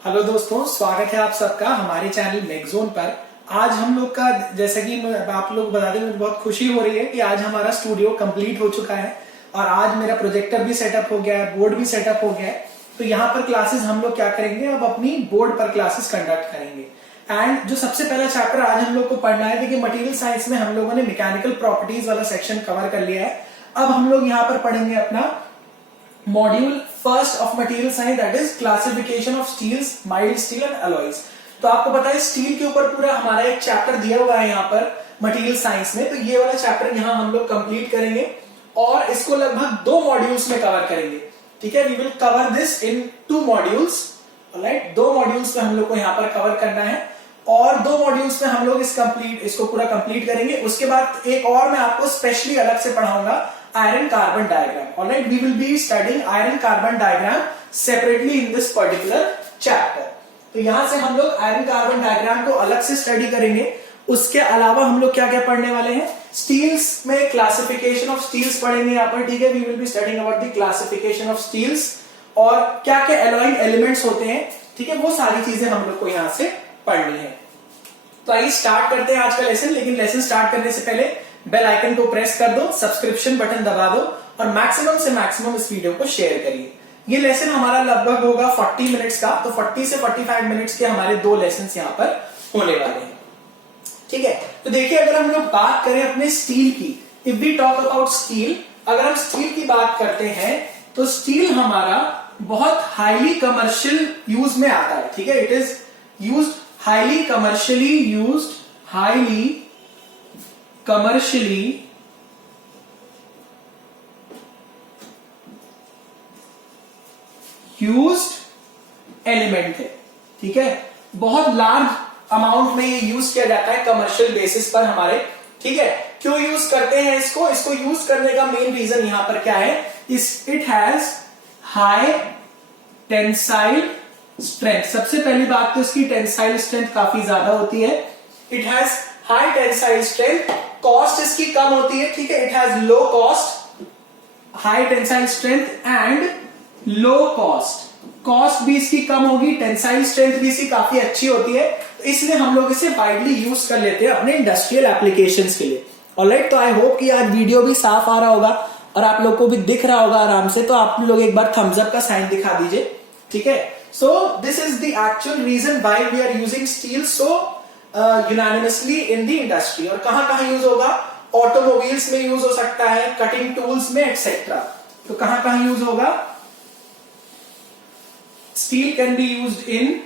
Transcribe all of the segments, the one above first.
Hello दोस्तों, स्वागत है आप सबका हमारे चैनल मेगजोन पर। आज हम लोग का, जैसा कि आप लोग बता दें, मुझे बहुत खुशी हो रही है कि आज हमारा स्टूडियो कंप्लीट हो चुका है और आज मेरा प्रोजेक्टर भी सेटअप हो गया है, बोर्ड भी सेटअप हो गया है। तो यहाँ पर क्लासेस हम लोग क्या करेंगे, अब अपनी बोर्ड पर क्लासेस कंडक्ट करेंगे। एंड जो सबसे पहला चैप्टर आज हम लोग को पढ़ना है, देखिए मटेरियल साइंस में हम लोगों ने मैकेनिकल प्रॉपर्टीज वाला सेक्शन कवर कर लिया है। अब हम लोग यहाँ पर पढ़ेंगे अपना module first of material science, that is classification of steels, mild steel and alloys. तो आपको पता है स्टील के ऊपर पूरा हमारा एक चैप्टर दिया हुआ है यहाँ पर मटेरियल साइंस में। तो ये वाला चैप्टर यहाँ हम लोग कंप्लीट करेंगे और इसको लगभग 2 मॉड्यूल्स में कवर करेंगे। ठीक है, we will cover this in 2 modules. Alright, 2 modules में हम लोग को यहाँ पर कवर करना है और 2 मॉड्यूल्स में हम लोग इसको पूरा कंप्लीट करेंगे। उसके बाद एक और मैं आपको स्पेशली अलग से पढ़ाऊंगा, iron carbon diagram. Alright, we will be studying iron carbon diagram separately in this particular chapter. तो यहां से हम लोग आयरन कार्बन डायग्राम को अलग से स्टडी करेंगे। उसके अलावा हम लोग क्या क्या पढ़ने वाले हैं, स्टील्स में क्लासिफिकेशन ऑफ स्टील्स पढ़ेंगे यहाँ पर। ठीक है, we will be studying about the classification of steels और क्या क्या एलॉइंग एलिमेंट्स होते हैं। ठीक है, वो सारी चीजें हम लोग को यहां से पढ़नी है। तो आइए स्टार्ट करते हैं आज का लेसन। लेकिन लेसन स्टार्ट करने से पहले बेल आइकन को प्रेस कर दो, सब्सक्रिप्शन बटन दबा दो और मैक्सिमम से मैक्सिमम इस वीडियो को शेयर करिए। ये लेसन हमारा लगभग होगा 40 मिनट्स का, तो 40 से 45 मिनट्स के हमारे 2 लेसन यहाँ पर होने वाले हैं। ठीक है, तो देखिए अगर हम लोग बात करें अपने स्टील की, if we talk about steel, अगर हम स्टील की बात करते हैं तो स्टील हमारा बहुत हाईली कमर्शियल यूज में आता है। ठीक है, it is used highly commercially used element है। ठीक है, बहुत लार्ज अमाउंट में ये यूज किया जाता है कमर्शियल बेसिस पर हमारे। ठीक है, क्यों यूज करते हैं इसको यूज करने का मेन रीजन यहां पर क्या है, it has high tensile strength. सबसे पहली बात तो इसकी टेंसाइल स्ट्रेंथ काफी ज्यादा होती है। It has high tensile strength, cost इसकी कम होती है। ठीक है, it has low cost, high tensile strength and low cost. Cost भी इसकी कम होगी, टेंसाइल स्ट्रेंथ भी इसकी काफी अच्छी होती है। तो इसलिए हम लोग इसे वाइडली यूज कर लेते हैं अपने इंडस्ट्रियल एप्लीकेशंस के लिए। ऑलराइट, तो आई होप कि आज वीडियो भी साफ आ रहा होगा और आप लोग को भी दिख रहा होगा आराम से। तो आप लोग एक बार थम्स अप का साइन दिखा दीजिए। ठीक है, so this is the actual reason why we are using steel so unanimously in the industry। और कहां यूज होगा, ऑटोमोबाइल्स में यूज हो सकता है, कटिंग टूल्स में एक्सेट्रा। तो कहां यूज होगा, steel can be used in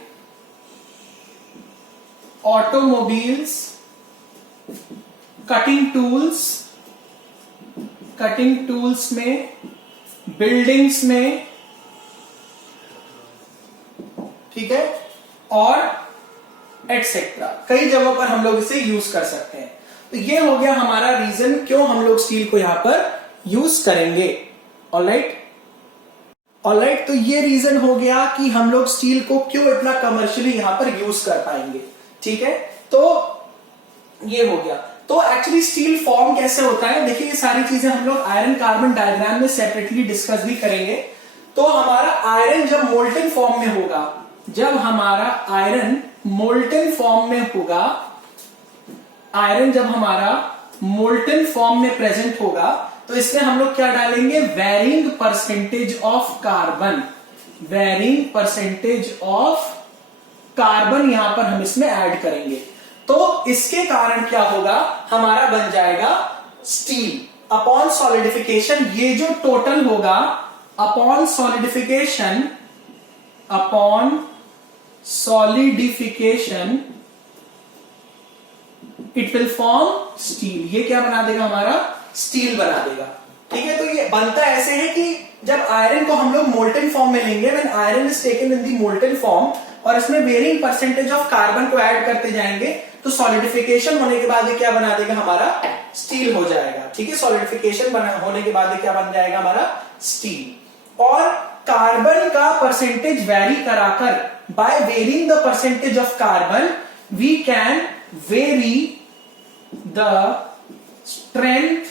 automobiles, cutting tools में, बिल्डिंग्स में। ठीक है, और एटसेट्रा, कई जगहों पर हम लोग इसे यूज कर सकते हैं। तो ये हो गया हमारा रीजन क्यों हम लोग स्टील को यहां पर यूज करेंगे। ऑलराइट, तो ये रीजन हो गया कि हम लोग स्टील को क्यों इतना कमर्शियली यहां पर यूज कर पाएंगे। ठीक है, तो ये हो गया। तो एक्चुअली स्टील फॉर्म कैसे होता है, देखिए ये सारी चीजें हम लोग आयरन कार्बन डायग्राम में सेपरेटली डिस्कस भी करेंगे। तो हमारा आयरन जब मोल्टन फॉर्म में होगा, जब हमारा आयरन मोल्टन फॉर्म में होगा, आयरन जब हमारा मोल्टन फॉर्म में प्रेजेंट होगा, तो इसमें हम लोग क्या डालेंगे, varying percentage of carbon, varying percentage of carbon यहां पर हम इसमें ऐड करेंगे। तो इसके कारण क्या होगा, हमारा बन जाएगा स्टील। अपॉन सॉलिडिफिकेशन, ये जो टोटल होगा, upon solidification it will form steel. ये क्या बना देगा, हमारा स्टील बना देगा। ठीक है, तो ये बनता ऐसे है कि जब आयरन को हम लोग मोल्टन फॉर्म में लेंगे, when iron is taken in the molten form, और इसमें वेरिंग परसेंटेज ऑफ कार्बन को ऐड करते जाएंगे, तो सॉलिडिफिकेशन होने के बाद ये क्या बना देगा, हमारा स्टील हो जाएगा। ठीक है, सॉलिडिफिकेशन होने के बाद ये क्या बन जाएगा, हमारा स्टील। और कार्बन का परसेंटेज वेरी कराकर, by varying the percentage of carbon, we can vary the strength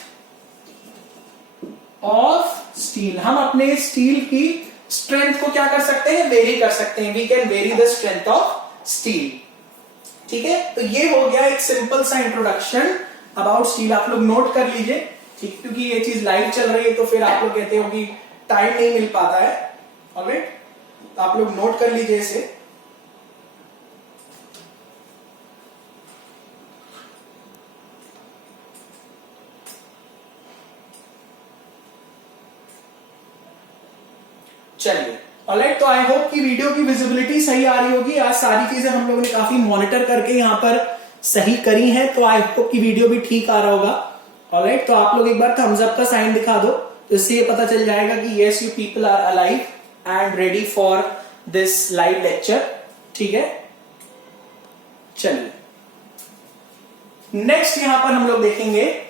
of steel. हम अपने स्टील की स्ट्रेंथ को क्या कर सकते हैं, वेरी कर सकते हैं, we can vary the strength of steel. ठीक है, तो ये हो गया एक सिंपल सा इंट्रोडक्शन अबाउट स्टील। आप लोग नोट कर लीजिए, ठीक, क्योंकि ये चीज लाइव चल रही है तो फिर आप लोग कहते हो कि टाइम नहीं मिल पाता है। ऑलराइट, तो आप लोग नोट कर लीजिए इसे। चलिए, ऑलराइट, तो आई होप कि वीडियो की विजिबिलिटी सही आ रही होगी। आज सारी चीजें हम लोगों ने काफी मॉनिटर करके यहाँ पर सही करी हैं, तो आई होप कि वीडियो भी ठीक आ रहा होगा। ऑलराइट, तो आप लोग एक बार थम्स अप का साइन दिखा दो, तो इससे ये पता चल जाएगा कि yes, you people are alive and ready for this live lecture. ठीक है, चलिए नेक्स्ट यहां पर हम लोग देखेंगे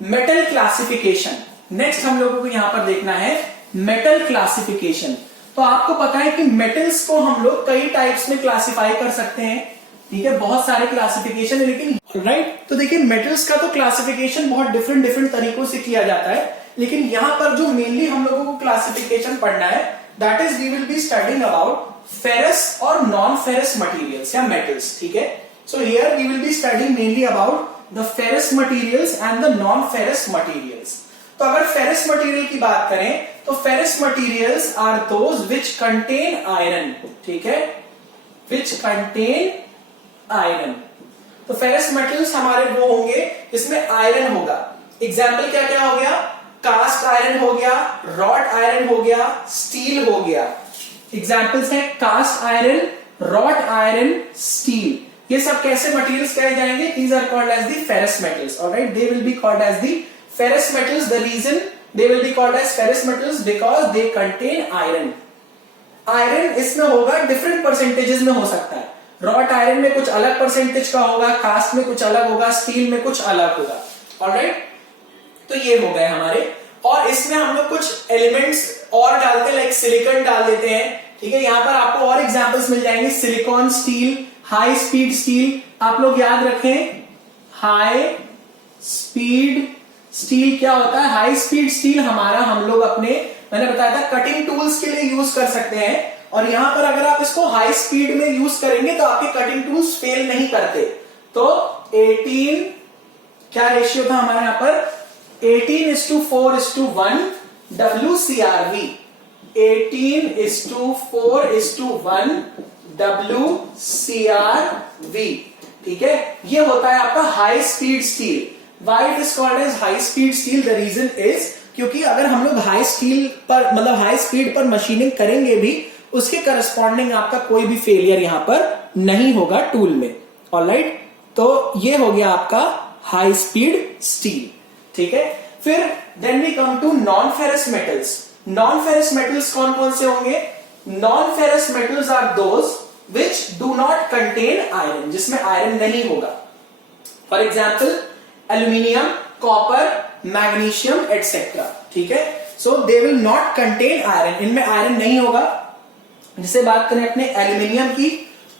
मेटल क्लासिफिकेशन। नेक्स्ट हम लोगों को यहां पर देखना है मेटल क्लासिफिकेशन। तो आपको पता है कि मेटल्स को हम लोग कई टाइप्स में क्लासिफाई कर सकते हैं। ठीक है, बहुत सारे क्लासिफिकेशन है, लेकिन राइट, तो देखिए मेटल्स का तो क्लासिफिकेशन बहुत डिफरेंट तरीकों से किया जाता है, लेकिन यहां पर जो मेनली हम लोगों को क्लासिफिकेशन पढ़ना है, that is we will be studying about ferrous और नॉन फेरस मटेरियल्स या मेटल्स। ठीक है, so here we will be studying mainly about the ferrous materials and the non ferrous materials. तो अगर फेरस मटेरियल की बात करें तो ferrous materials are those which contain iron. ठीक है, विच कंटेन आयरन। तो फेरस मेटल्स हमारे वो होंगे जिसमें आयरन होगा। एग्जाम्पल क्या क्या हो गया, कास्ट आयरन हो गया, रॉड आयरन हो गया, स्टील हो गया। एग्जाम्पल्स हैं cast iron, wrought iron, steel. ये सब कैसे मटेरियल्स कहे जाएंगे, these are called as the ferrous metals. Alright, they will be called as the ferrous metals. The reason they will be called as ferrous metals because they contain iron. Iron इसमें होगा different percentages में हो सकता है। Wrought iron में कुछ अलग percentage का होगा, कास्ट में कुछ अलग होगा, स्टील में कुछ अलग होगा। ऑलराइट, तो ये हो गए हमारे। और इसमें हम लोग कुछ एलिमेंट्स और डालते हैं, लाइक सिलिकॉन डाल देते हैं। ठीक है, यहां पर आपको और एग्जांपल्स मिल जाएंगे, silicon steel, high speed steel. आप लोग याद रखें, हाई स्पीड स्टील क्या होता है, हाई स्पीड स्टील हमारा हम लोग अपने, मैंने बताया था, कटिंग टूल्स के लिए यूज कर सकते हैं। और यहां पर अगर आप इसको हाई स्पीड में यूज करेंगे तो आपके कटिंग टूल्स फेल नहीं करते। तो 18 क्या रेशियो था हमारे यहां पर, 18:4:1 WCRV। 18:4:1 WCRV। ठीक है, ये होता है आपका high speed steel. Why it is called as high speed steel? The reason is क्योंकि अगर हम लोग हाई स्टील पर, मतलब हाई स्पीड पर मशीनिंग करेंगे भी, उसके करस्पॉन्डिंग आपका कोई भी फेलियर यहां पर नहीं होगा टूल में। ऑलराइट, तो ये हो गया आपका हाई स्पीड स्टील। ठीक है, फिर then we come to non ferrous metals. Non ferrous metals कौन कौन से होंगे, non ferrous metals are those which do not contain iron, जिसमें आयरन नहीं होगा। For example aluminium, copper, magnesium etcetera. ठीक है, so they will not contain iron, इनमें आयरन नहीं होगा। जिसे बात करें अपने एल्यूमिनियम की,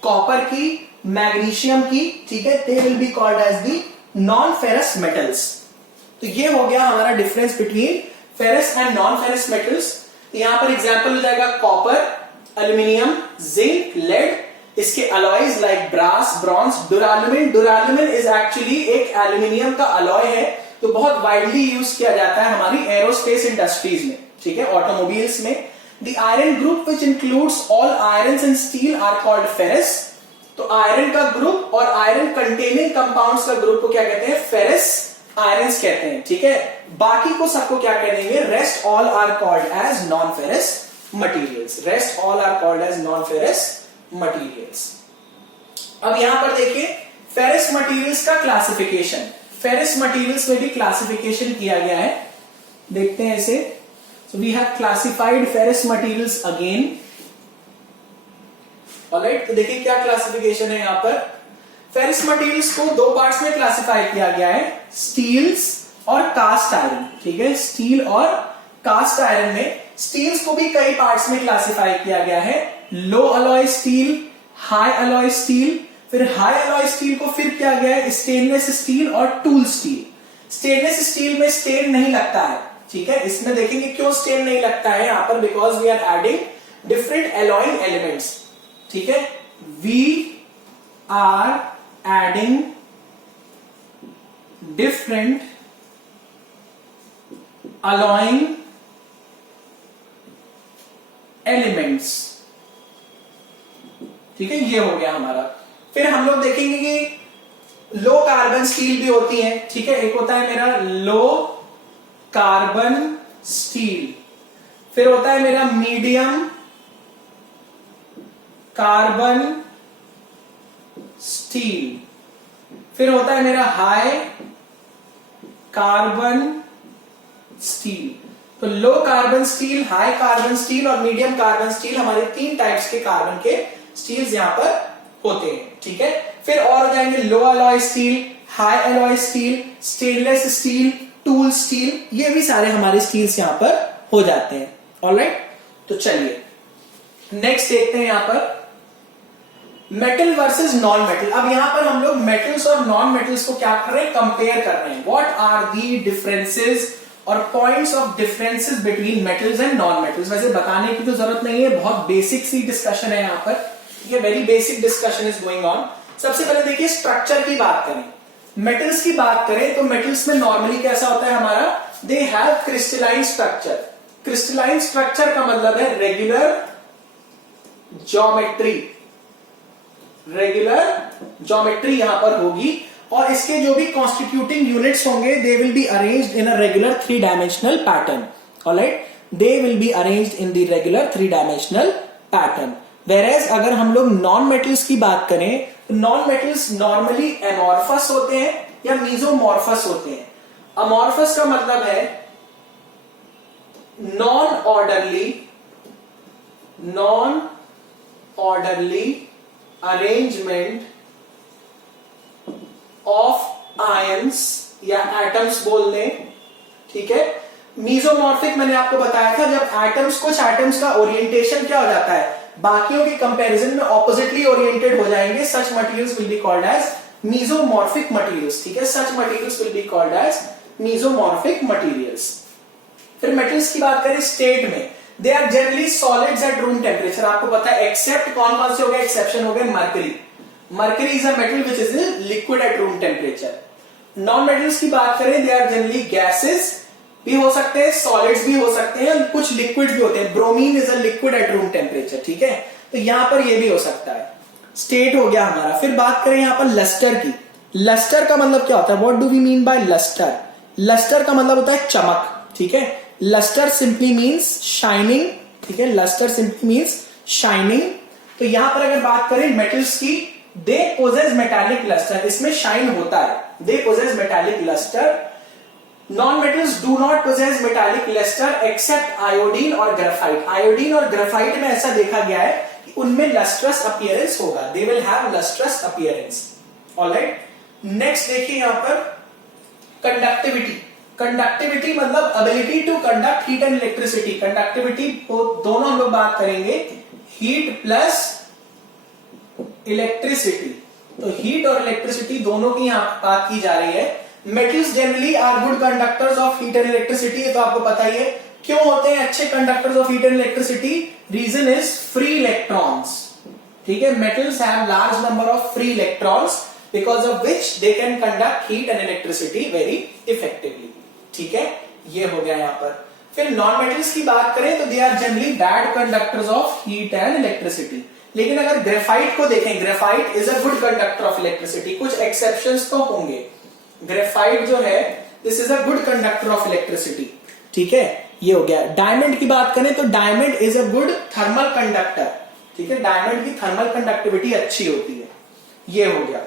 कॉपर की, मैग्नीशियम की, ठीक है, they will be called as the non ferrous metals. तो ये हो गया हमारा difference between ferrous and non ferrous metals. यहां पर एग्जांपल हो जाएगा कॉपर, एल्यूमिनियम, जिंक, लेड। इसके alloys like brass, bronze, duralumin. Duralumin is actually एक एल्यूमिनियम का अलॉय है, तो बहुत वाइडली यूज किया जाता है हमारी एरोस्पेस इंडस्ट्रीज में। ठीक है, ऑटोमोबाइल्स में। The iron group which includes all iron and steel are called ferrous. तो आयरन का ग्रुप और आयरन कंटेनिंग कंपाउंड्स का ग्रुप को क्या कहते हैं, फेरस आयरन्स कहते हैं। ठीक है, बाकी को सबको क्या कह देंगे, rest all are called as non ferrous materials. Rest all are called as non ferrous materials. अब यहां पर देखिए फेरस मटीरियल्स का क्लासिफिकेशन। फेरस मटीरियल्स में भी क्लासिफिकेशन किया गया है, देखते हैं इसे। So we have classified ferrous materials again. Alright, तो देखिए क्या क्लासिफिकेशन है यहां पर। फेरस मटीरियल्स को दो पार्ट्स में क्लासिफाई किया गया है, स्टील्स और कास्ट आयरन। ठीक है, स्टील और कास्ट आयरन में स्टील्स को भी कई पार्ट्स में क्लासिफाई किया गया है, low alloy steel, high alloy steel. फिर हाई अलॉय स्टील को फिर किया गया है स्टेनलेस स्टील और टूल स्टील। स्टेनलेस स्टील में स्टेन नहीं लगता है, ठीक है, इसमें देखेंगे क्यों स्टेन नहीं लगता है यहां पर, because we are adding different alloying elements, ठीक है, we are adding different alloying elements, ठीक है, ये हो गया हमारा। फिर हम लोग देखेंगे कि लो कार्बन स्टील भी होती है, ठीक है, एक होता है मेरा लो कार्बन स्टील, फिर होता है मेरा मीडियम कार्बन स्टील, फिर होता है मेरा हाई कार्बन स्टील। तो low carbon steel, high carbon steel और मीडियम कार्बन स्टील हमारे 3 टाइप्स के कार्बन के स्टील्स यहां पर होते हैं, ठीक है। फिर और हो जाएंगे low alloy steel, high alloy steel, stainless steel, tool steel, ये भी सारे हमारे स्टील्स यहां पर हो जाते हैं। ऑलराइट, तो चलिए नेक्स्ट देखते हैं यहां पर मेटल वर्सेस नॉन मेटल। अब यहां पर हम लोग मेटल्स और नॉन मेटल्स को क्या कर रहे हैं, कंपेयर कर रहे हैं। व्हाट आर दी डिफरेंसेस और points of differences between metals and non metals. वैसे बताने की तो जरूरत नहीं है, बहुत बेसिक सी डिस्कशन है यहां पर, ठीक है, very basic discussion is going on. सबसे पहले देखिए स्ट्रक्चर की बात करें, मेटल्स की बात करें तो मेटल्स में नॉर्मली कैसा होता है हमारा, they have crystalline structure. Crystalline structure का मतलब है रेगुलर ज्योमेट्री, रेगुलर ज्योमेट्री यहां पर होगी, और इसके जो भी कॉन्स्टिट्यूटिंग यूनिट्स होंगे दे will be arranged in a regular 3 dimensional pattern. Alright, they will be arranged in the regular 3 dimensional pattern. Whereas अगर हम लोग नॉन मेटल्स की बात करें तो नॉन मेटल्स नॉर्मली एमॉर्फस होते हैं या मीजोमॉर्फस होते हैं। अमॉर्फस का मतलब है non orderly arrangement of ions या एटम्स बोल दें, ठीक है। मीजोमॉर्फिक मैंने आपको बताया था, जब एटम्स, कुछ एटम्स का ओरिएंटेशन क्या हो जाता है, बाकियों के कंपैरिजन में ऑपोजिटली ओरिएंटेड हो जाएंगे, such materials will be called as mesomorphic materials, ठीक है, such materials will be called as mesomorphic materials. फिर मेटल्स की बात करें स्टेट में, they are generally solids at room temperature. आपको पता है एक्सेप्ट कौन कौन से हो गए, एक्सेप्शन हो गए mercury. Mercury is a metal which is liquid at room temperature. Non metals की बात करें, दे आर जनरली गैसेस भी हो सकते हैं, सॉलिड्स भी हो सकते हैं, कुछ लिक्विड भी होते हैं। Bromine is a liquid at room temperature, ठीक है, तो यहां पर ये भी हो सकता है। स्टेट हो गया हमारा। फिर बात करें यहां पर लस्टर की। लस्टर का मतलब क्या होता है, what do we mean by lustre? Lustre का मतलब होता है चमक, ठीक है। लस्टर सिंपली मीन्स शाइनिंग, ठीक है, लस्टर सिंपली मीन्स शाइनिंग। तो यहां पर अगर बात करें मेटल्स की, दे पोजेस मेटालिक लस्टर, इसमें शाइन होता है, they possess metallic lustre. Non metals do not possess metallic lustre except iodine और ग्रेफाइट। आयोडीन और ग्रेफाइट में ऐसा देखा गया है कि उनमें लस्ट्रस अपीयरेंस होगा, they will have lustrous appearance. Alright, next देखिए यहां पर कंडक्टिविटी। कंडक्टिविटी मतलब ability to conduct heat and electricity. Conductivity को दोनों हम लोग बात करेंगे, हीट प्लस इलेक्ट्रिसिटी। तो हीट और इलेक्ट्रिसिटी दोनों की यहां बात की जा रही है। Metals generally are good conductors of heat and electricity, तो आपको पता ही है क्यों होते हैं अच्छे conductors of heat and electricity. Reason is free electrons, ठीक है। Metals have large number of free electrons because of which they can conduct heat and electricity very effectively, ठीक है, ये हो गया यहां पर। फिर नॉन मेटल्स की बात करें तो they are generally bad conductors of heat and electricity. लेकिन अगर ग्रेफाइट को देखें, graphite is a good conductor of electricity, कुछ एक्सेप्शंस तो होंगे। ग्रेफाइट जो है this is a good conductor of electricity, ठीक है, ये हो गया। डायमंड की बात करें तो diamond is a good thermal conductor, ठीक है, डायमंड की थर्मल कंडक्टिविटी अच्छी होती है, ये हो गया।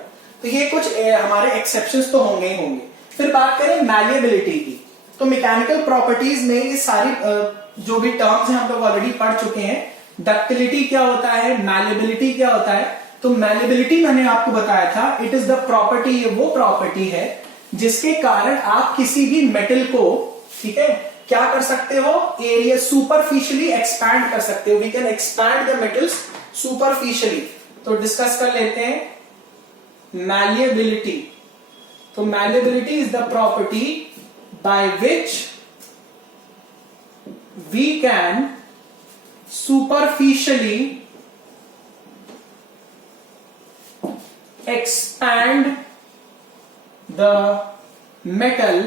तो ये कुछ हमारे एक्सेप्शंस तो होंगे ही होंगे। फिर बात करें मैलिएबिलिटी की, तो मैकेनिकल प्रॉपर्टीज में ये सारी जो भी टर्म्स हैं हम लोग ऑलरेडी पढ़ चुके हैं। डक्टिलिटी क्या होता है, मैलिएबिलिटी क्या होता है। तो मैलिएबिलिटी मैंने आपको बताया था, इट इज द प्रॉपर्टी, ये वो प्रॉपर्टी है जिसके कारण आप किसी भी मेटल को, ठीक है, क्या कर सकते हो, एरिया सुपरफिशियली एक्सपैंड कर सकते हो। We can expand the metals superficially. तो डिस्कस कर लेते हैं मैलिएबिलिटी। तो malleability is the property by which we can superficially expand the metal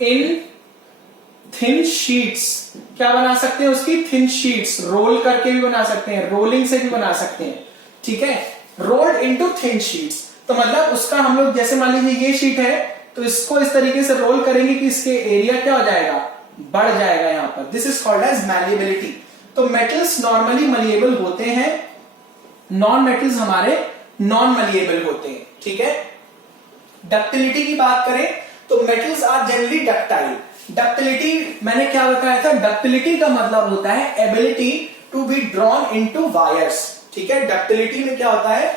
in thin sheets. क्या बना सकते हैं उसकी? Thin sheets. रोल करके भी बना सकते हैं, रोलिंग से भी बना सकते हैं. ठीक है, रोल्ड इनटू थिन शीट्स. तो मतलब उसका हम लोग जैसे मान लीजिए ये शीट है, तो इसको इस तरीके से रोल करेंगे कि इसके एरिया क्या हो जाएगा? बढ़ जाएगा यहां पर. This is called as malleability. तो मेटल्स नॉर्मली मलिएबल होते हैं, नॉन मेटल्स हमारे नॉन मलिएबल होते हैं. ठीक है. डक्टिलिटी की बात करें तो metals are generally ductile. Ductility मैंने क्या बताया था? डक्टिलिटी का मतलब होता है ability to be drawn into wires. ठीक है, डक्टिलिटी में क्या होता है?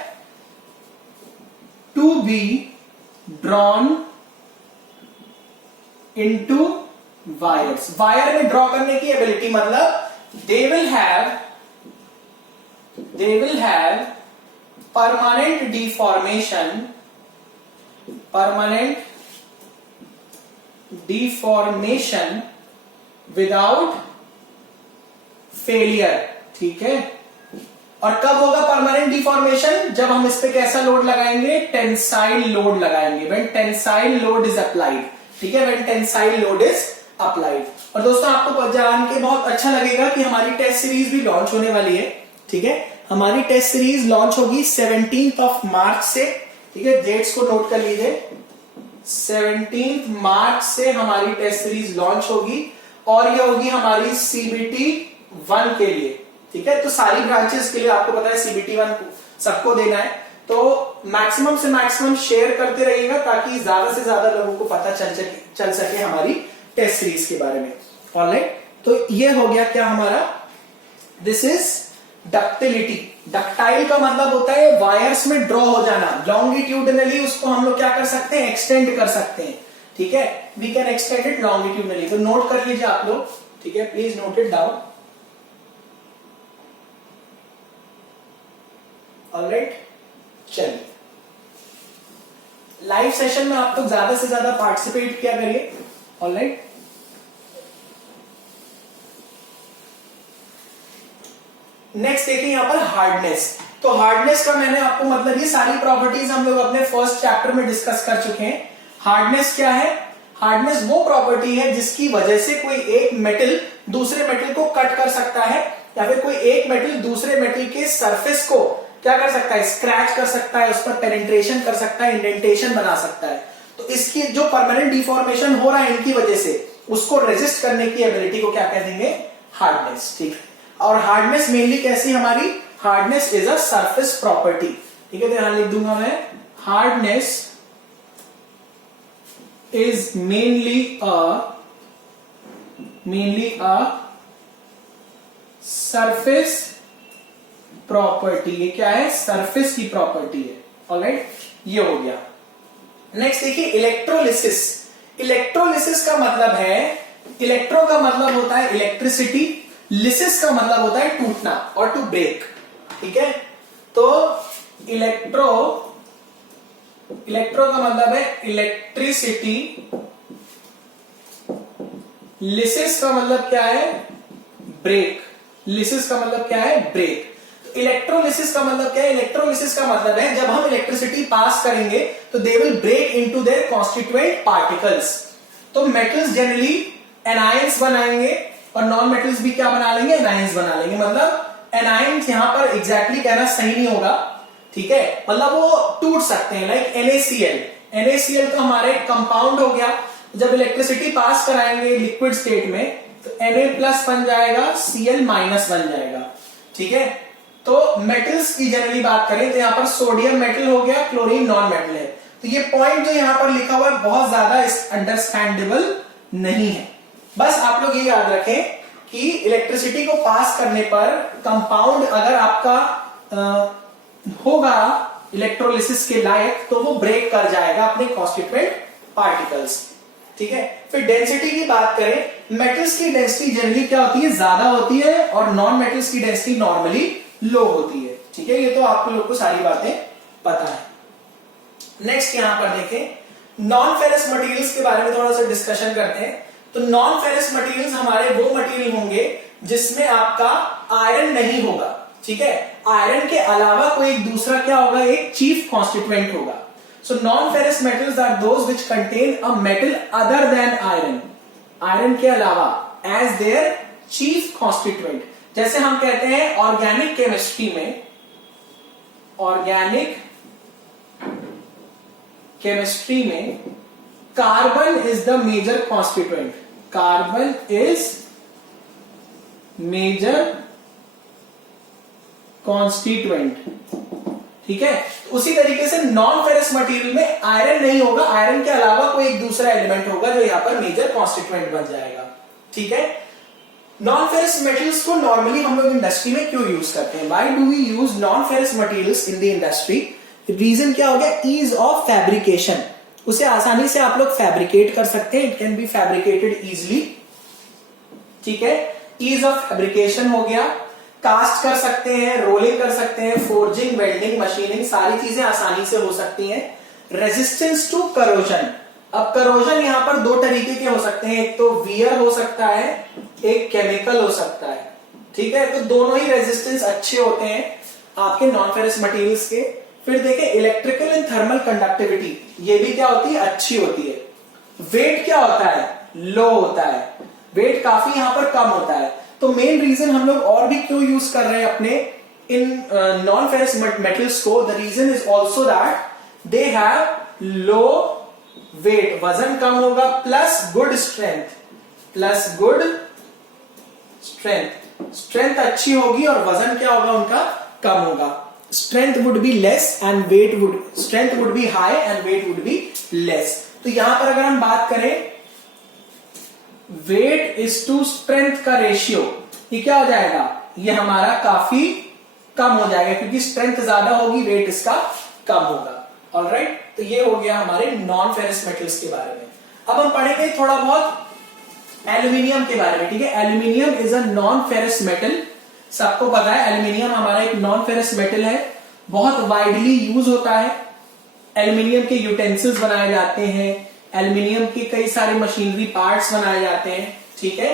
To be drawn into wires. Wire में ड्रॉ करने की एबिलिटी मतलब they will have permanent deformation without failure. ठीक है. और कब होगा परमानेंट डिफॉर्मेशन? जब हम इस पे कैसा लोड लगाएंगे? टेंसाइल लोड लगाएंगे. When tensile load is applied. ठीक है, when tensile load is applied. और दोस्तों आपको जान के बहुत अच्छा लगेगा कि हमारी टेस्ट सीरीज भी लॉन्च होने वाली है. ठीक है, हमारी टेस्ट सीरीज लॉन्च होगी 17 मार्च से. ठीक है, डेट्स को नोट कर लीजिए. 17 मार्च से हमारी टेस्ट सीरीज लॉन्च होगी और ये होगी हमारी CBT 1 के लिए. ठीक है, तो सारी ब्रांचेस के लिए आपको पता है CBT 1 सबको देना है. तो मैक्सिमम से मैक्सिमम शेयर करते रहिएगा ताकि ज्यादा से ज्यादा लोगों को पता चल सके हमारी टेस्ट सीरीज के बारे में. ऑलराइट, तो ये हो गया क्या हमारा? This is ductility. डक्टाइल का मतलब होता है वायर्स में ड्रॉ हो जाना. लॉन्गिट्यूडनली उसको हम लोग क्या कर सकते हैं? एक्सटेंड कर सकते हैं. ठीक है, we can extend it longitudinally. तो नोट कर लीजिए आप लोग. ठीक है, please note it down. Alright, चलिए लाइव सेशन में आप लोग ज्यादा से ज्यादा पार्टिसिपेट किया करिए. ऑलराइट, नेक्स्ट देखिए यहां पर हार्डनेस. तो हार्डनेस का मैंने आपको मतलब ये सारी प्रॉपर्टीज हम लोग अपने फर्स्ट चैप्टर में डिस्कस कर चुके हैं. हार्डनेस क्या है? हार्डनेस वो प्रॉपर्टी है जिसकी वजह से कोई एक मेटल दूसरे मेटल को कट कर सकता है या फिर कोई एक मेटल दूसरे मेटल के सरफेस को क्या कर सकता है? स्क्रैच कर सकता है, उस पर पेनिट्रेशन कर सकता है, इंडेंटेशन बना सकता है. तो इसकी जो परमानेंट डिफॉर्मेशन हो रहा है इनकी वजह से उसको रेजिस्ट करने की एबिलिटी को क्या कह देंगे? हार्डनेस. ठीक है, और हार्डनेस मेनली कैसी हमारी? Hardness is a surface property. ठीक है, तो यहां लिख दूंगा मैं hardness is mainly a surface property. ये क्या है? सरफेस की प्रॉपर्टी है. ऑलराइट, ये हो गया. नेक्स्ट देखिए इलेक्ट्रोलिसिस. इलेक्ट्रोलिसिस का मतलब है, इलेक्ट्रो का मतलब होता है इलेक्ट्रिसिटी, लिसिस का मतलब होता है टूटना और टू ब्रेक. ठीक है, तो इलेक्ट्रो का मतलब है इलेक्ट्रिसिटी, लिसिस का मतलब क्या है? ब्रेक. लिसिस का मतलब क्या है? ब्रेक. इलेक्ट्रोलिसिस का मतलब क्या है? इलेक्ट्रोलिसिस का मतलब है जब हम इलेक्ट्रिसिटी पास करेंगे तो they will break into their constituent particles. तो मेटल्स जनरली एनायंस बनाएंगे और नॉन मेटल्स भी क्या बना लेंगे? एनायंस बना लेंगे. मतलब एनायंस यहां पर एग्जैक्टली कहना सही नहीं होगा. ठीक है, मतलब वो टूट सकते हैं. Like NaCl. NaCl तो हमारे कंपाउंड हो गया. जब इलेक्ट्रिसिटी पास कराएंगे लिक्विड स्टेट में तो Na+ बन जाएगा, Cl- बन जाएगा. ठीक है, तो मेटल्स की जनरली बात करें तो यहां पर सोडियम मेटल हो गया, क्लोरीन नॉन मेटल है. तो ये पॉइंट जो यहां पर लिखा हुआ है बहुत ज्यादा अंडरस्टैंडेबल नहीं है. बस आप लोग ये याद रखें कि इलेक्ट्रिसिटी को पास करने पर कंपाउंड अगर आपका होगा इलेक्ट्रोलिसिस के लायक तो वो ब्रेक कर जाएगा अपने कॉन्स्टिट्यूएंट पार्टिकल्स. ठीक है, फिर डेंसिटी की बात करें, मेटल्स की डेंसिटी जनरली क्या होती है? ज्यादा होती है और नॉन मेटल्स की डेंसिटी नॉर्मली लो होती है. ठीक है, ये तो आप लोग को सारी बातें पता है. नेक्स्ट यहां पर देखें नॉन फेरस मटेरियल्स के बारे में थोड़ा सा डिस्कशन करते हैं. तो नॉन फेरस मटेरियल्स हमारे वो मटेरियल होंगे जिसमें आपका आयरन नहीं होगा, ठीक है। आयरन के अलावा कोई एक दूसरा क्या होगा, एक चीफ कॉन्स्टिट्यूएंट होगा। So non ferrous metals are those which contain a metal other than iron, iron के अलावा एज देयर चीफ कॉन्स्टिट्यूएंट। जैसे हम कहते हैं ऑर्गेनिक केमिस्ट्री में, ऑर्गेनिक केमिस्ट्री में carbon is the major constituent, carbon is major constituent, ठीक है। उसी तरीके से नॉन फेरस मटेरियल में आयरन नहीं होगा, आयरन के अलावा कोई एक दूसरा एलिमेंट होगा जो यहां पर मेजर कॉन्स्टिट्यूएंट बन जाएगा, ठीक है। नॉन फेरस मेटल्स को नॉर्मली हम लोग इंडस्ट्री में क्यों यूज करते हैं, why do we use non ferrous materials in the industry? Reason क्या हो गया, ईज ऑफ फैब्रिकेशन, उसे आसानी से आप लोग फैब्रिकेट कर सकते हैं, it can be fabricated easily, ठीक है। ईज ऑफ फैब्रिकेशन हो गया, कास्ट कर सकते हैं, रोलिंग कर सकते हैं, फोर्जिंग, वेल्डिंग, मशीनिंग, सारी चीजें आसानी से हो सकती हैं। रेजिस्टेंस टू करोजन, अब करोजन यहां पर दो तरीके के हो सकते हैं, एक तो वियर हो सकता है, एक केमिकल हो सकता है, ठीक है। तो दोनों ही रेजिस्टेंस अच्छे होते हैं आपके नॉन फेरस मटेरियल्स के। फिर देखें इलेक्ट्रिकल एंड थर्मल कंडक्टिविटी, ये भी क्या होती है, अच्छी होती है। वेट क्या होता है, लो होता है, वेट काफी यहां पर कम होता है। तो मेन रीजन हम लोग और भी क्यों यूज कर रहे हैं अपने इन नॉन फेरस मेटल्स को, the reason is also that they have low weight, वजन कम होगा, plus good strength, plus good strength, strength अच्छी होगी और वजन क्या होगा उनका, कम होगा। Strength would be less and weight would, strength would be high and weight would be less. तो यहां पर अगर हम बात करें वेट इज टू स्ट्रेंथ का रेशियो, ये क्या हो जाएगा, ये हमारा काफी कम हो जाएगा, क्योंकि स्ट्रेंथ ज्यादा होगी, वेट इसका कम होगा। ऑलराइट, तो ये हो गया हमारे नॉन फेरस मेटल्स के बारे में। अब हम पढ़ेंगे थोड़ा बहुत एल्यूमिनियम के बारे में, ठीक है। Aluminium is a non ferrous metal, सबको पता है एल्यूमिनियम हमारा एक नॉन फेरस मेटल है, बहुत वाइडली यूज होता है। एल्यूमिनियम के यूटेंसिल्स बनाए जाते हैं, एल्यूमिनियम के कई सारे मशीनरी पार्ट्स बनाए जाते हैं, ठीक है।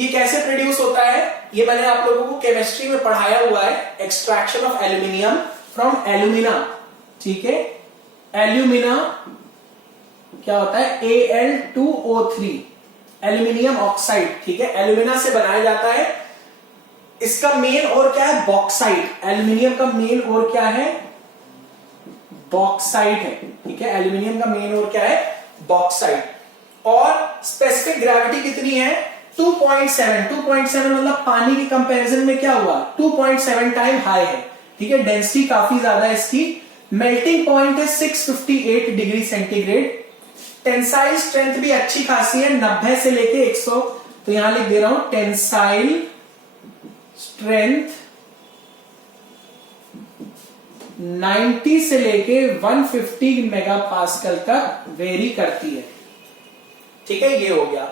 ये कैसे प्रोड्यूस होता है, ये मैंने आप लोगों को केमिस्ट्री में पढ़ाया हुआ है, extraction of aluminium from alumina, ठीक है। एल्यूमिना क्या होता है, Al2O3, एल्यूमिनियम ऑक्साइड, ठीक है, एल्यूमिना से बनाया जाता है। इसका मेन और क्या है, बॉक्साइट, एल्यूमिनियम का मेन और क्या है, बॉक्साइट है, ठीक है। एल्यूमिनियम का मेन और क्या है, बॉक्साइट। और स्पेसिफिक ग्रेविटी कितनी है, 2.7, 2.7 मतलब पानी के कंपैरिजन में क्या हुआ, 2.7 टाइम हाई है, ठीक है। डेंसिटी काफी ज्यादा है इसकी। मेल्टिंग पॉइंट है 658 डिग्री सेंटीग्रेड। टेंसाइल स्ट्रेंथ भी अच्छी खासी है, 90 से लेके 100, तो यहां लिख दे रहा हूं टेंसाइल स्ट्रेंथ 90 से लेके 150 मेगापास्कल तक वेरी करती है, ठीक है। ये हो गया।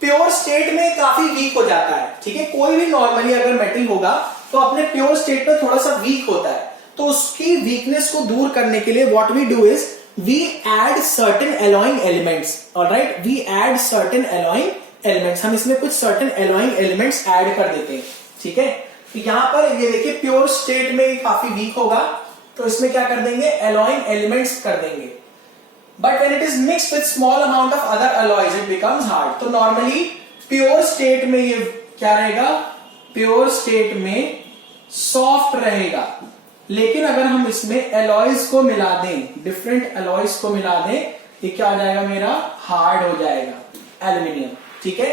प्योर स्टेट में काफी वीक हो जाता है, ठीक है। कोई भी नॉर्मली अगर मेटल होगा तो अपने प्योर स्टेट में थोड़ा सा वीक होता है, तो उसकी वीकनेस को दूर करने के लिए what we do is we add certain alloying elements, alright, we add certain alloying elements, हम इसमें कुछ सर्टेन एलॉइंग एलिमेंट्स ऐड कर देते हैं, ठीक है। तो यहां पर ये देखिए प्योर स्टेट में काफी वीक होगा, तो इसमें क्या कर देंगे, एलॉइंग एलिमेंट्स कर देंगे। But when it is mixed with small amount of other alloys it becomes hard. तो नॉर्मली प्योर स्टेट में ये क्या रहेगा, प्योर स्टेट में सॉफ्ट रहेगा, लेकिन अगर हम इसमें एलॉयज को मिला दें, डिफरेंट एलॉयज को मिला दें, ये क्या हो जाएगा, मेरा हार्ड हो जाएगा एल्यूमिनियम, ठीक है।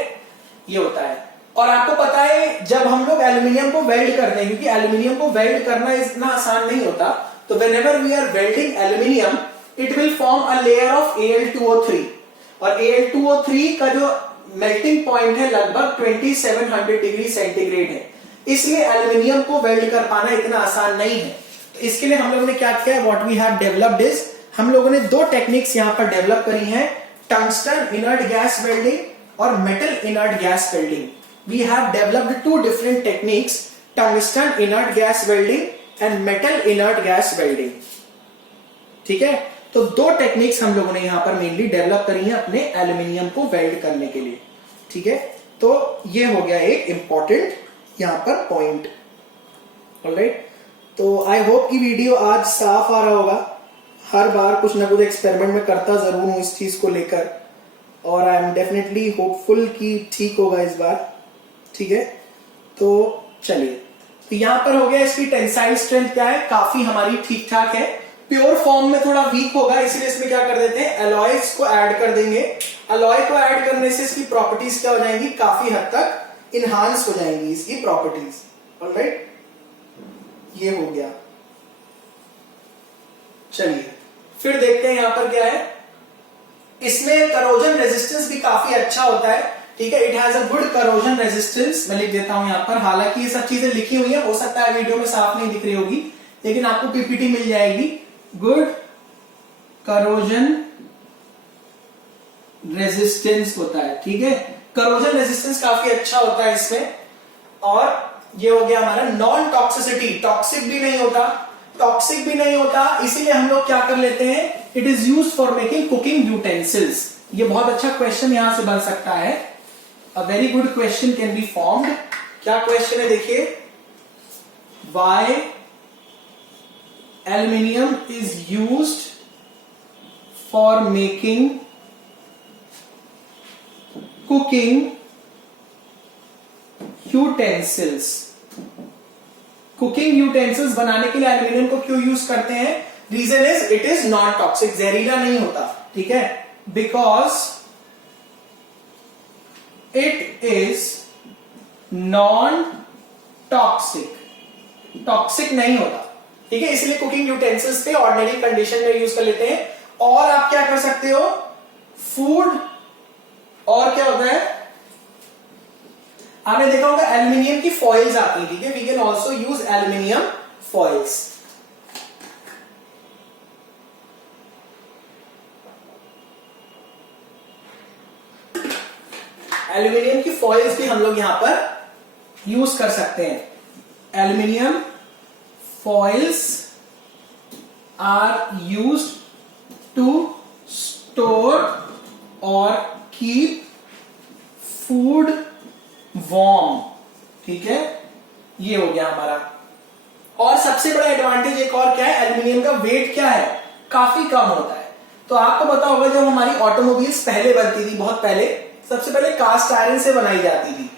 ये होता है। और आपको पता है जब हम लोग एल्यूमिनियम को वेल्ड करते हैं, क्योंकि एल्यूमिनियम को वेल्ड करना इतना आसान नहीं होता, तो whenever we are welding aluminium it will form a layer of Al2O3, और Al2O3 का जो मेल्टिंग पॉइंट है लगभग 2700 डिग्री सेंटीग्रेड है, इसलिए एल्यूमिनियम को वेल्ड कर पाना इतना आसान नहीं है। तो इसके लिए हम लोगों ने क्या किया है, what we have developed is, हम लोगों ने दो टेक्निक्स यहां पर डेवलप करी हैं, टंगस्टन इनर्ट गैस वेल्डिंग और metal inert gas welding. We have developed two different techniques, tungsten inert gas welding and metal inert gas welding, ठीक है। तो दो टेक्निक्स हम लोगों ने यहां पर मेनली डेवलप करी है अपने एल्यूमिनियम को वेल्ड करने के लिए। ठीक है, तो ये हो गया एक इंपॉर्टेंट यहां पर पॉइंट। ऑलराइट, तो आई होप कि वीडियो आज साफ आ रहा होगा। हर बार कुछ ना कुछ एक्सपेरिमेंट में करता जरूर हूं इस चीज को लेकर, और आई एम डेफिनेटली होपफुल कि ठीक होगा इस बार। ठीक है, तो चलिए, तो यहां पर हो गया इसकी टेंसाइल स्ट्रेंथ क्या है, काफी हमारी ठीक ठाक है। प्योर फॉर्म में थोड़ा वीक होगा, इसलिए इसमें क्या कर देते हैं, अलॉयज को ऐड कर देंगे। अलॉय को ऐड करने से इसकी प्रॉपर्टीज क्या हो जाएंगी, काफी हद तक इनहांस हो जाएंगी इसकी प्रॉपर्टीज। ऑलराइट, ये हो गया। चलिए फिर देखते हैं यहां पर क्या है। इसमें करोजन रेजिस्टेंस भी काफी अच्छा होता है। ठीक है, it has a good corrosion resistance. मैं लिख देता हूं यहां पर, हालांकि ये सब चीजें लिखी हुई है, हो सकता है वीडियो में साफ नहीं दिख रही होगी, लेकिन आपको पीपीटी मिल जाएगी। गुड करोजन रेजिस्टेंस होता है। ठीक है, करोजन रेजिस्टेंस काफी अच्छा होता है इसमें। और ये हो गया हमारा नॉन टॉक्सिसिटी, टॉक्सिक भी नहीं होता, टॉक्सिक भी नहीं होता, इसीलिए हम लोग क्या कर लेते हैं, it is use for making cooking utensils. ये बहुत अच्छा क्वेश्चन यहां से बन सकता है, a very good question can be formed. क्या क्वेश्चन है देखिए, why aluminium is used for making cooking utensils. Cooking utensils बनाने के लिए एल्यूमिनियम को क्यों यूज करते हैं, reason is it is non toxic, जहरीला नहीं होता। ठीक है, because it is non toxic, toxic नहीं होता। ठीक है, इसलिए कुकिंग यूटेंसिल्स पे ऑर्डिनरी कंडीशन में यूज कर लेते हैं। और आप क्या कर सकते हो, फूड, और क्या होता है, आपने देखा होगा एल्यूमिनियम की फॉइल्स आती है। ठीक है, we can also use aluminium foils. Aluminium की फॉइल्स भी हम लोग यहां पर यूज कर सकते हैं। Aluminium foils are used to store और कीप फूड वार्म। ठीक है, ये हो गया हमारा। और सबसे बड़ा एडवांटेज एक और क्या है, एल्यूमिनियम का वेट क्या है, काफी कम होता है। तो आपको पता होगा जब हमारी ऑटोमोबाइल्स पहले बनती थी, बहुत पहले, सबसे पहले कास्ट आयरन से बनाई जाती थी।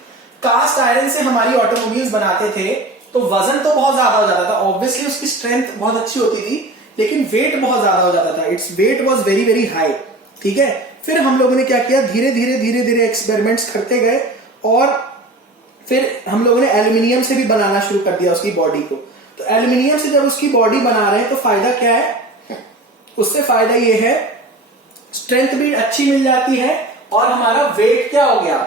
कास्ट आयरन से हमारी ऑटोमोबाइल्स बनाते थे, तो वजन तो बहुत ज्यादा हो जाता था, ऑब्वियसली उसकी स्ट्रेंथ बहुत अच्छी होती थी, लेकिन वेट बहुत ज्यादा हो जाता था, its weight was very very high. ठीक है, फिर हम लोगों ने क्या किया, धीरे धीरे धीरे धीरे एक्सपेरिमेंट्स करते गए, और फिर हम लोगों ने एल्यूमिनियम से भी बनाना शुरू कर दिया उसकी बॉडी को। तो एल्यूमिनियम से जब उसकी बॉडी बना रहे हैं तो फायदा क्या है, उससे फायदा ये है, स्ट्रेंथ भी अच्छी मिल जाती है, और हमारा वेट क्या हो गया,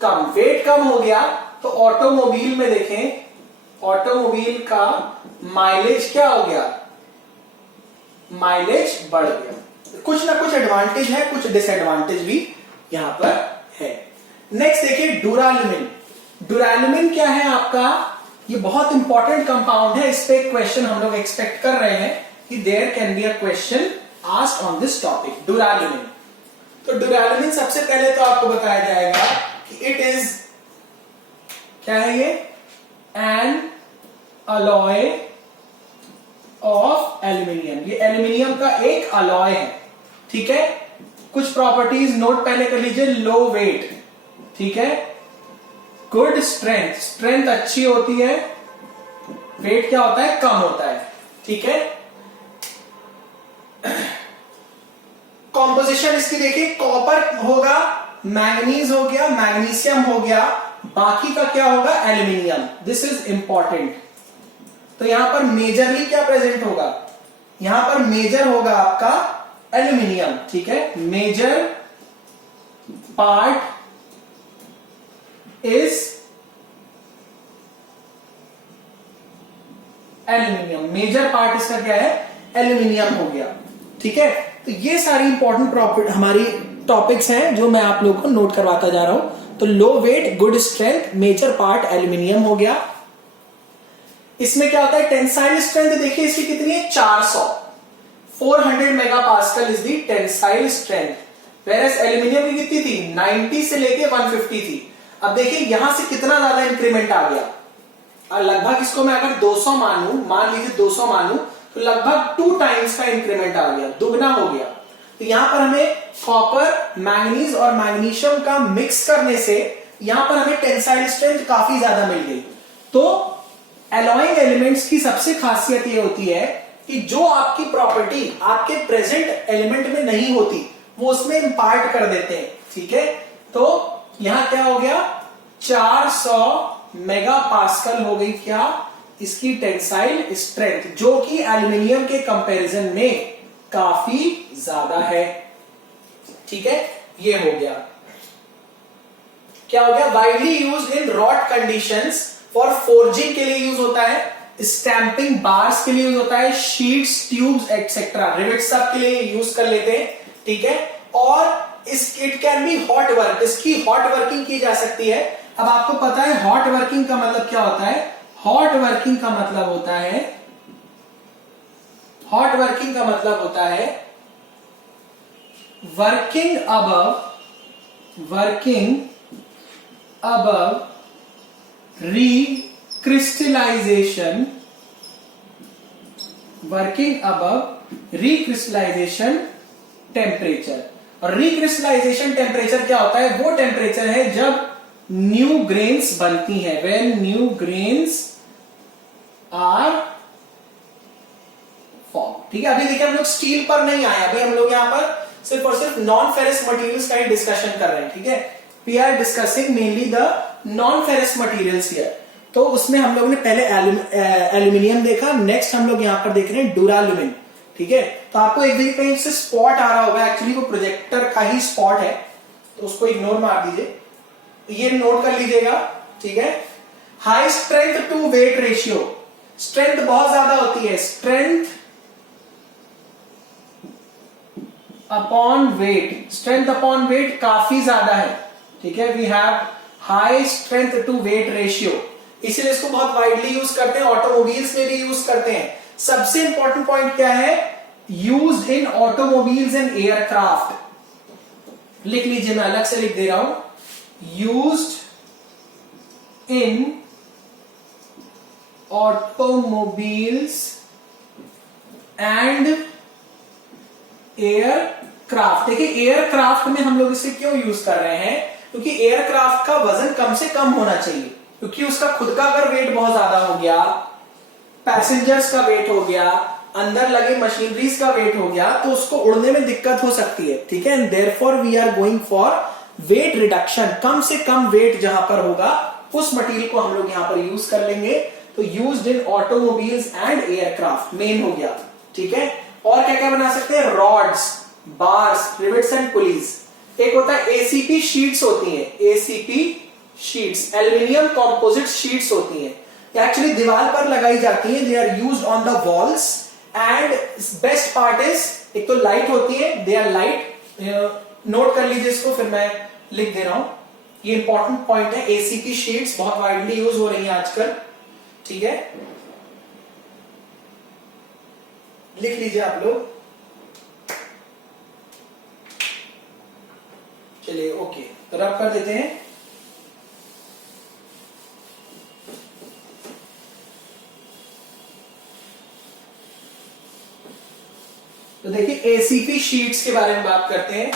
कम। वेट कम हो गया तो ऑटोमोबाइल में देखें, ऑटोमोबाइल का माइलेज क्या हो गया, माइलेज बढ़ गया। कुछ ना कुछ एडवांटेज है, कुछ डिसएडवांटेज भी यहां पर है। नेक्स्ट देखिए डुरालुमिन। डुरालुमिन क्या है आपका, ये बहुत इंपॉर्टेंट कंपाउंड है, इस पे क्वेश्चन हम लोग एक्सपेक्ट कर रहे हैं कि there can be a question asked on this topic, duralumin. तो डुरालुमिन सबसे पहले तो आपको बताया जाएगा कि इट इज, क्या है ये, एन अलॉय ऑफ एल्यूमिनियम। ये एल्यूमिनियम का एक अलॉय है। ठीक है, कुछ प्रॉपर्टीज नोट पहले कर लीजिए, लो वेट, ठीक है, गुड स्ट्रेंथ, स्ट्रेंथ अच्छी होती है, वेट क्या होता है, कम होता है। ठीक है, कॉम्पोजिशन इसकी देखिए, कॉपर होगा, मैंगनीज हो गया, मैग्नीशियम हो गया, बाकी का क्या होगा, एल्यूमिनियम। This is important. तो यहां पर मेजरली क्या प्रेजेंट होगा, यहां पर मेजर होगा आपका एल्यूमिनियम। ठीक है, major part is aluminium, major part इसका क्या है, एल्यूमिनियम हो गया। ठीक है, तो ये सारी इंपॉर्टेंट प्रॉपर्टी हमारी टॉपिक्स हैं जो मैं आप लोगों को नोट करवाता जा रहा हूं। तो low weight, good strength, major part aluminium हो गया। इसमें क्या होता है, टेंसाइल स्ट्रेंथ देखिए इसकी कितनी है, 400, 400 megapascal is the tensile strength. Versus aluminium की कितनी थी 90 से लेके 150 थी। अब देखिए यहां से कितना ज्यादा इंक्रीमेंट आ गया, और लगभग इसको मैं अगर 200 मानूं, मान लीजिए 200 मानूं, तो लगभग 2 टाइम्स का इंक्रीमेंट आ गया, दुगना हो गया। तो यहां पर हमें कॉपर, मैंगनीज और मैग्नीशियम का मिक्स करने से यहां पर हमें टेंसाइल स्ट्रेंथ काफी ज्यादा मिल गई। तो एलॉइंग एलिमेंट्स की सबसे खासियत यह होती है कि जो आपकी प्रॉपर्टी आपके प्रेजेंट एलिमेंट में नहीं होती वो उसमें इंपार्ट कर देते हैं, ठीक है। तो यहां क्या हो गया 400 मेगा पास्कल हो गई क्या इसकी टेंसाइल स्ट्रेंथ, जो कि एल्यूमिनियम के कंपैरिजन में काफी ज्यादा है, ठीक है। ये हो गया, क्या हो गया widely used in rod conditions, for forging के लिए यूज होता है, स्टैंपिंग बार्स के लिए यूज होता है, शीट्स, ट्यूब्स एक्सेट्रा, रिवेट सब के लिए यूज कर लेते हैं, ठीक है। और it can be hot work, इसकी हॉट वर्किंग की जा सकती है। अब आपको पता है हॉट वर्किंग का मतलब क्या होता है, हॉट वर्किंग का मतलब होता है, हॉट वर्किंग का मतलब होता है working above recrystallisation, working above recrystallisation temperature. और रिक्रिस्टलाइजेशन टेम्परेचर क्या होता है, वो टेम्परेचर है जब न्यू ग्रेन्स बनती हैं, when new grains are form, ठीक है। अभी देखिए हम लोग स्टील पर नहीं आए, अभी हम लोग यहां पर सिर्फ और सिर्फ नॉन फेरस मटेरियल्स का ही डिस्कशन कर रहे हैं, ठीक है। We are discussing mainly the non ferrous materials here. तो उसमें हम लोग ने पहले एल्यूमिनियम देखा, नेक्स्ट हम लोग यहां पर देख रहे हैं डुरालुमिन, ठीक है। तो आपको एक जगह कहीं से स्पॉट आ रहा होगा, एक्चुअली वो प्रोजेक्टर का ही स्पॉट है, तो उसको इग्नोर मार दीजिए, ये नोट कर लीजिएगा, ठीक है। High strength to weight ratio, strength बहुत ज्यादा होती है, strength upon weight, strength upon weight काफी ज्यादा है, ठीक है। We have high strength to weight ratio, इसीलिए इसको बहुत वाइडली यूज करते हैं, ऑटोमोबाइल्स में भी यूज करते हैं। सबसे इंपॉर्टेंट पॉइंट क्या है, used in automobiles and aircraft, लिख लीजिए, मैं अलग से लिख दे रहा हूं, used in automobiles and aircraft. देखिए एयरक्राफ्ट में हम लोग इसे क्यों यूज कर रहे हैं, क्योंकि एयरक्राफ्ट का वजन कम से कम होना चाहिए, क्योंकि उसका खुद का अगर वेट बहुत ज्यादा हो गया, पैसेंजर्स का वेट हो गया, अंदर लगे मशीनरीज का वेट हो गया, तो उसको उड़ने में दिक्कत हो सकती है, ठीक है। And therefore we are going for weight reduction, कम से कम वेट जहां पर होगा उस मटेरियल को हम लोग यहां पर यूज कर लेंगे। तो used in automobiles and aircraft main हो गया, ठीक है। और क्या क्या बना सकते हैं, rods, bars, rivets and pulleys. एक होता है एसीपी शीट्स होती हैं, ACP sheets aluminium composite sheets होती हैं, एक्चुअली दीवार पर लगाई जाती हैं, they are used on the walls and best part is, एक तो लाइट होती है, दे आर लाइट, नोट कर लीजिए इसको, फिर मैं लिख दे रहा हूं, ये इंपॉर्टेंट पॉइंट है। एसीपी शीट्स बहुत वाइडली यूज हो रही हैं आजकल, ठीक है, लिख लीजिए आप लोग, चलिए ओके, तो रब कर देते हैं। तो देखिए एसीपी शीट्स के बारे में बात करते हैं।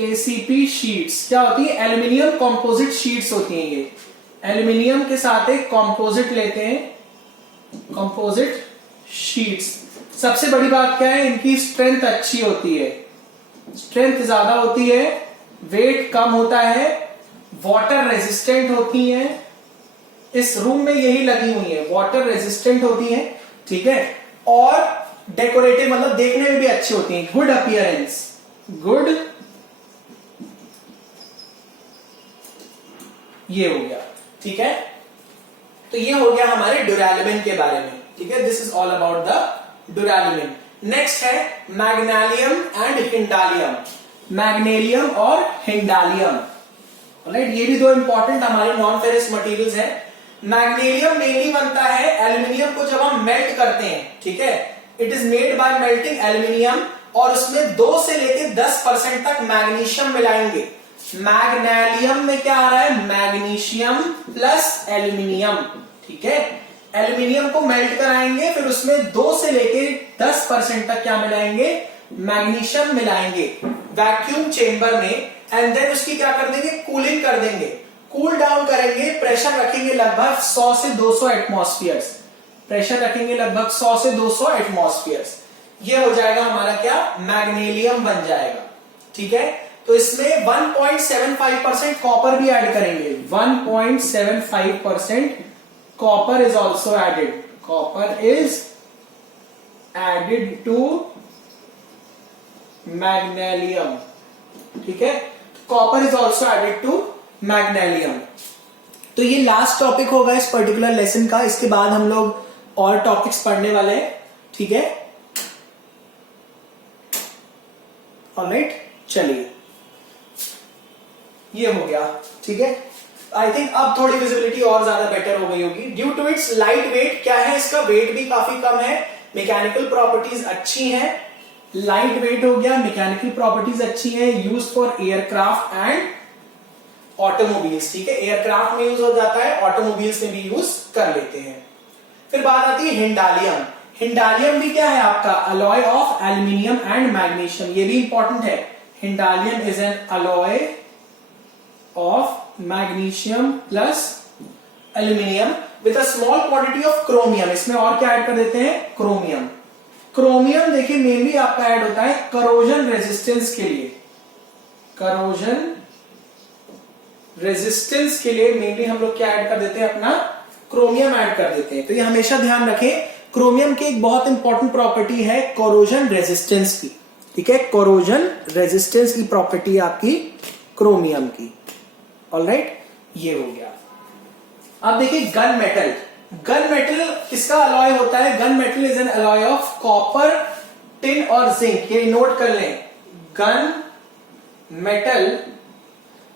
एसीपी शीट्स क्या होती है, एल्यूमिनियम कॉम्पोजिट शीट्स होती हैं। ये एल्यूमिनियम के साथ एक कॉम्पोजिट लेते हैं, कॉम्पोजिट शीट्स। सबसे बड़ी बात क्या है, इनकी स्ट्रेंथ अच्छी होती है, स्ट्रेंथ ज्यादा होती है, वेट कम होता है, वाटर रेजिस्टेंट होती हैं। इस रूम में यही लगी हुई है, वाटर रेजिस्टेंट होती हैं, ठीक है। और डेकोरेटिव मतलब देखने में भी अच्छी होती हैं, गुड अपीयरेंस, गुड, ये हो गया, ठीक है। तो ये हो गया हमारे ड्यूरालुमिन के बारे में, ठीक है। This is all about the duralumin. Next है मैग्नेलियम एंड हिंडालियम, मैग्नेलियम और हिंडालियम, राइट। ये भी दो इंपॉर्टेंट हमारे नॉन फेरस मटेरियल्स हैं। मैग्नेलियम मेनली बनता है एल्यूमिनियम को जब हम मेल्ट करते हैं, ठीक है, it is made by melting aluminium और उसमें 2 से लेके 10% तक मैग्नीशियम मिलाएंगे। मैग्नेलियम में क्या आ रहा है, मैग्नीशियम प्लस एल्यूमिनियम, ठीक है। एल्यूमिनियम को मेल्ट कराएंगे, फिर उसमें 2 से लेके 10% तक क्या मिलाएंगे, मैग्नीशियम मिलाएंगे वैक्यूम चेंबर में, एंड देन उसकी क्या कर देंगे, कूलिंग कर देंगे, कूल डाउन करेंगे, प्रेशर रखेंगे लगभग 100 से 200 एटमॉस्फेयर्स, प्रेशर रखेंगे लगभग 100 से 200 एटमॉस्फेयर्स। ये हो जाएगा हमारा क्या, मैग्नीशियम बन जाएगा, ठीक है। तो इसमें 1.75% कॉपर भी ऐड करेंगे, 1.75% copper is also added, copper is added to magnalium, ठीक है। Copper is also added to magnalium. तो ये लास्ट टॉपिक होगा इस पर्टिकुलर लेसन का, इसके बाद हम लोग और टॉपिक्स पढ़ने वाले हैं, ठीक है। ऑलराइट, चलिए ये हो गया, ठीक है। आई थिंक अब थोड़ी विजिबिलिटी और ज्यादा बेटर हो गई होगी। Due to its light weight, क्या है इसका वेट भी काफी कम है, मैकेनिकल प्रॉपर्टीज अच्छी हैं, लाइट वेट हो गया, मैकेनिकल प्रॉपर्टीज अच्छी है, use for aircraft and automobiles, ठीक है। एयरक्राफ्ट में यूज हो जाता है, ऑटोमोबाइल्स में भी यूज कर लेते हैं। फिर बात आती है हिंडालियम। हिंडालियम भी क्या है आपका, alloy of aluminium and magnesium, ये भी इंपॉर्टेंट है। Hindalium is an alloy of magnesium plus aluminium with a small quantity of chromium. इसमें और क्या ऐड कर देते हैं, क्रोमियम। क्रोमियम देखिए मेनली आपका ऐड होता है करोजन रेजिस्टेंस के लिए, करोजन रेजिस्टेंस के लिए मेनली हम लोग क्या ऐड कर देते हैं, अपना क्रोमियम ऐड कर देते हैं। तो ये हमेशा ध्यान रखें, क्रोमियम की एक बहुत इंपॉर्टेंट प्रॉपर्टी है कोरोजन रेजिस्टेंस की, ठीक है। कोरोजन रेजिस्टेंस की प्रॉपर्टी आपकी क्रोमियम की, ऑलराइट, ये हो गया। अब देखिए गन मेटल। गन मेटल किसका अलॉय होता है, gun metal is an alloy of copper, tin और जिंक, ये नोट कर लें। Gun metal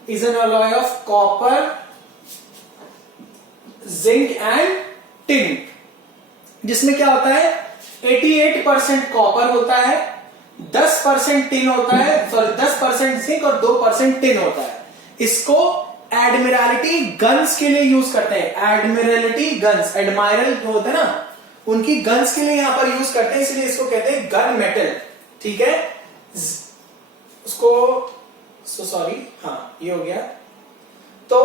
is an alloy of copper, zinc and tin, जिसमें क्या होता है 88% कॉपर होता है, 10% टिन होता है, सॉरी 10% जिंक और 2% टिन होता है। इसको एडमिरलिटी गन्स के लिए यूज करते हैं, एडमिरलिटी गन्स, एडमायरल जो होता है ना, उनकी गन्स के लिए यहां पर यूज करते हैं, इसलिए इसको कहते हैं गन मेटल, ठीक है। उसको सॉरी, हाँ ये हो गया। तो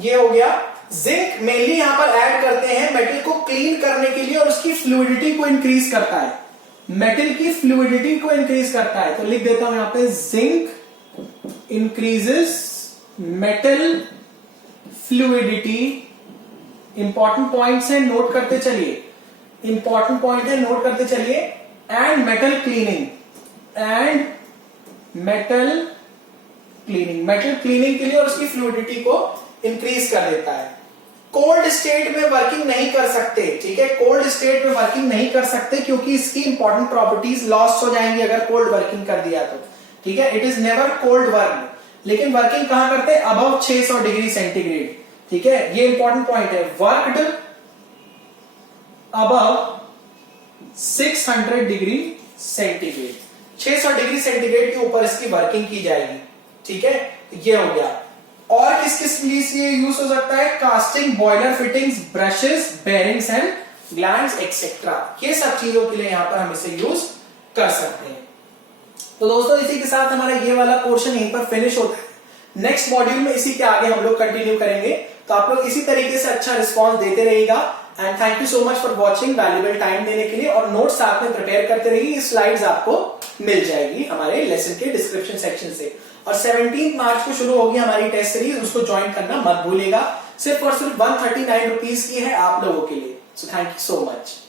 ये हो गया। जिंक मेनली यहां पर ऐड करते हैं मेटल को क्लीन करने के लिए और उसकी फ्लूइडिटी को इंक्रीज करता है, मेटल की फ्लूइडिटी को इंक्रीज करता है। तो लिख देता हूं यहां पे, zinc increases metal fluidity. Important points हैं, नोट करते चलिए, इंपॉर्टेंट पॉइंट है, नोट करते चलिए। And metal cleaning, and metal cleaning, metal cleaning के लिए और उसकी फ्लूइडिटी को इंक्रीज कर देता है। कोल्ड स्टेट में वर्किंग नहीं कर सकते, ठीक है, कोल्ड स्टेट में वर्किंग नहीं कर सकते क्योंकि इसकी इंपॉर्टेंट प्रॉपर्टीज लॉस्ट हो जाएंगी अगर कोल्ड वर्किंग कर दिया तो, ठीक है। It is never cold work, लेकिन वर्किंग कहां करते हैं, अबव 600 डिग्री सेंटीग्रेड, ठीक है। ये इंपॉर्टेंट पॉइंट है, worked above 600 degree centigrade, 600 degree centigrade के ऊपर इसकी वर्किंग की जाएगी, ठीक है। ये हो गया। और किस किस लिए से यूज हो सकता है, casting, boiler fittings, brushes, bearings and glands etcetera, ये सब चीजों के लिए यहां पर हम इसे यूज कर सकते हैं। तो दोस्तों इसी के साथ हमारा ये वाला पोर्शन यहीं पर फिनिश होता है। नेक्स्ट मॉड्यूल में इसी के आगे हम लोग कंटिन्यू करेंगे, तो आप लोग इसी तरीके से अच्छा रिस्पॉन्स देते रहिएगा। And thank you so much for watching, valuable time देने के लिए, और नोट्स साथ में प्रिपेयर करते रहिए। स्लाइड्स आपको मिल जाएगी हमारे लेसन के डिस्क्रिप्शन सेक्शन से। और 17 मार्च को शुरू होगी हमारी टेस्ट सीरीज, उसको ज्वाइन करना मत भूलिएगा। सिर्फ और सिर्फ 139 रुपीज की है आप लोगों के लिए। So thank you so much.